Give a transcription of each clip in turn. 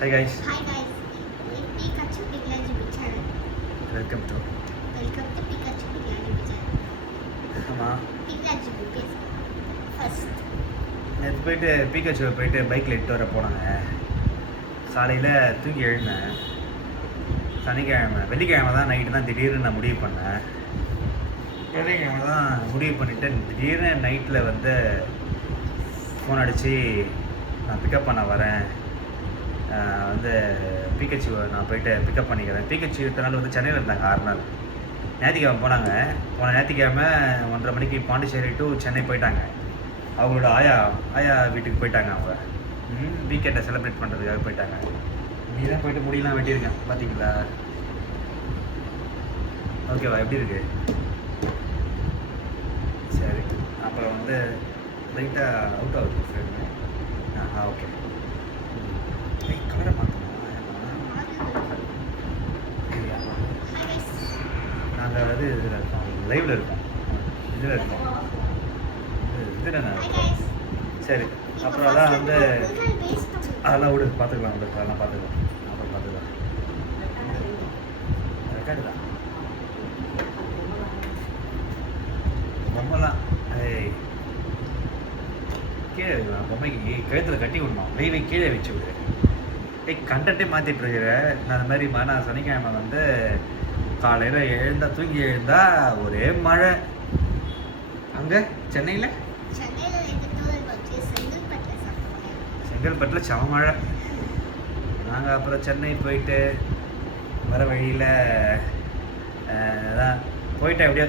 Hi guys. Hi guys, Pikachu Pikachu channel. Welcome to. Welcome to Pikachu Pikachu channel. ஆமாம், Pikachu பேசு. First. நேற்று போயிட்டு பீக்காச்சுவை போயிட்டு பைக்கில் இட்டு வர போனாங்க. காலையில் தூங்கி எழுந்தேன். வெள்ளிக்கிழமை தான் நைட்டு தான் திடீர்னு நான் முடிவு பண்ணேன். வெள்ளிக்கிழமை தான் முடிவு பண்ணிவிட்டு திடீர்னு நைட்டில் வந்து ஃபோன் அடித்து நான் பிக்கப் பண்ண வரேன், வந்து பீக்காச்சுவை நான் போயிட்டு பிக்கப் பண்ணிக்கிறேன். பீக்காச்சு இத்தனை நாள் வந்து சென்னையில் இருந்தாங்க 6 நாள். ஞாயிற்றுக்கிழமை போனாங்க. போன ஞாயிற்றுக்கிழமை 1:30 மணிக்கு பாண்டிச்சேரி டு சென்னை போயிட்டாங்க. அவங்களோட ஆயா வீட்டுக்கு போயிட்டாங்க. அவங்க வீக்கெண்டை செலிப்ரேட் பண்ணுறதுக்காக போயிட்டாங்க. நீ தான் போயிட்டு முடியலாம் வெட்டியிருக்கேன் பார்த்தீங்களா? ஓகேவா? எப்படி இருக்கு? சரி, அப்புறம் வந்து லைட்டாக அவுட் ஆகுது ஃப்ரெண்டு. ஓகே. கலரை மாற்றணும். நாங்கள் வந்து இதில் இருக்கோம், லைவில் இருக்கோம், இதில் இருக்கோம். இதில் நான் சரி. அப்புறம் அதான் வந்து அதெல்லாம் விடு, பார்த்துக்கலாம். அதெல்லாம் பார்த்துக்கலாம், அப்புறம் பார்த்துக்கலாம். ரெக்கார்டு தான் பொம்மைலாம். கீழே பொம்மைக்கு கழுத்தில் கட்டி விடணும். வெய் கீழே வச்சு விடு. கண்டென்ட்டே மாற்றிட்டு இருக்கிற. நான் அந்த மாதிரி நான் சனிக்கிழமை வந்து காலையில் தூங்கி எழுந்தா ஒரே மழை. அங்கே சென்னையில் செங்கல்பட்டில் செம மழை. நாங்கள் அப்புறம் சென்னை போயிட்டு வர வழியில் தான் போயிட்டேன். எப்படியோ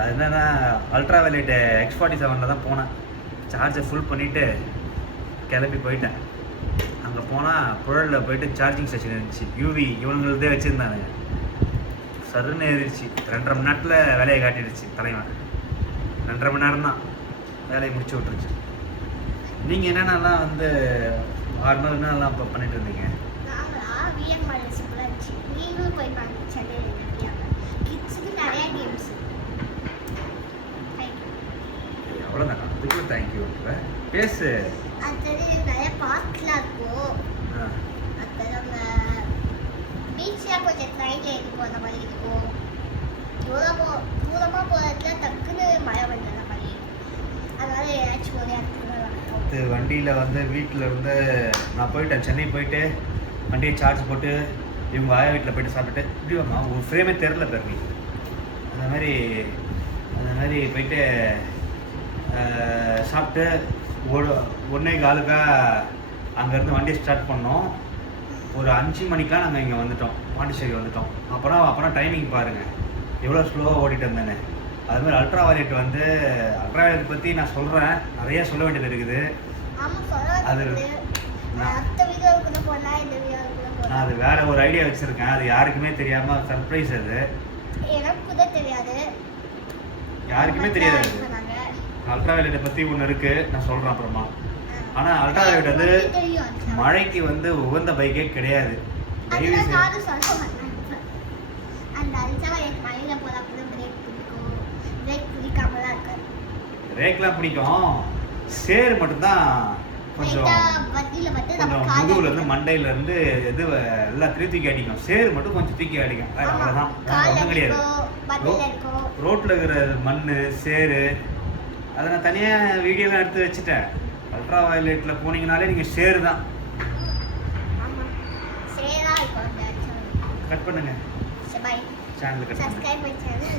அது என்னென்னா அல்ட்ரா வயலட் X47 தான் போனேன். சார்ஜை ஃபுல் பண்ணிவிட்டு கிளம்பி போயிட்டேன். அங்கே போனால் புழலில் போயிட்டு சார்ஜிங் ஸ்டேஷன் இருந்துச்சு. யூவி இவங்களதே வச்சுருந்தானுங்க. சருன்னு ஏறிடுச்சு. 2.5 மணி நேரத்தில் வேலையை காட்டிடுச்சு தலைவன். 2.5 மணி நேரம் தான் வேலையை முடிச்சு விட்டுருச்சு. நீங்கள் என்னென்னலாம் வந்து 6 நாள் என்னெல்லாம் இப்போ பண்ணிட்டு இருந்தீங்க? அவ்வளோதான். அதுக்குள்ள தேங்க்யூ. பேசு. நிறைய பார்க்லாம் இருக்கும். பீச்லாம் கொஞ்சம் ட்ரைனில் இருக்கும். அந்த மாதிரி இருக்கும். தூரமாக போகிறதுல டக்குன்னு மழை வந்த மாதிரி. அதனால ஏதாச்சும் ஒரு இடத்துல வண்டியில் வந்து வீட்டில் இருந்து நான் போயிட்டேன். சென்னை போயிட்டு வண்டியை சார்ஜ் போட்டு இவங்க ஆயா வீட்டில் போயிட்டு சாப்பிட்டுட்டு இப்படி வாமா ஒரு ஃப்ரேமே தெரில பெருமி. அந்த மாதிரி போயிட்டு சாப்பிட்டு 1:15 அங்கேருந்து வண்டியை ஸ்டார்ட் பண்ணோம். ஒரு 5 மணிக்கெலாம் நாங்கள் இங்கே வந்துட்டோம், பாண்டிச்சேரி வந்துட்டோம். அப்புறம் டைமிங் பாருங்கள் எவ்வளோ ஸ்லோவாக ஓடிட்டு இருந்தேன்னு. அதுமாதிரி அல்ட்ரா வயலட் பற்றி நான் சொல்கிறேன். நிறைய சொல்ல வேண்டியது இருக்குது. அது நான் அது வேற ஒரு ஐடியா வச்சுருக்கேன். அது யாருக்குமே தெரியாமல் சர்ப்ரைஸ். அது யாருக்குமே தெரியாது. அல்ட்ரா வயலட் பற்றி ஒன்று இருக்குது, நான் சொல்கிறேன் அப்புறமா. ஆனால் அல்ட்ரா வயலட் வந்து மழைக்கு வந்து உகந்த பைக்கே கிடையாது. பிரேக்லாம் பிடிக்கும், சேர் மட்டும்தான் கொஞ்சம் முதுகுலேருந்து மண்டையிலேருந்து எது எல்லாம் தூக்கி அடிக்கும். சேர் மட்டும் கொஞ்சம் தூக்கி அடிக்கும். அவ்வளோதான், ஒன்றும் கிடையாது. ரோட்டில் இருக்கிற மண் சேரு அதை நான் தனியாக வீடியோலாம் எடுத்து வச்சுட்டேன். அல்ட்ரா வயலட்டில் போனீங்கனாலே நீங்கள் சேரு தான். கட் பண்ணுங்க, சேனல் கட் பண்ணுங்க.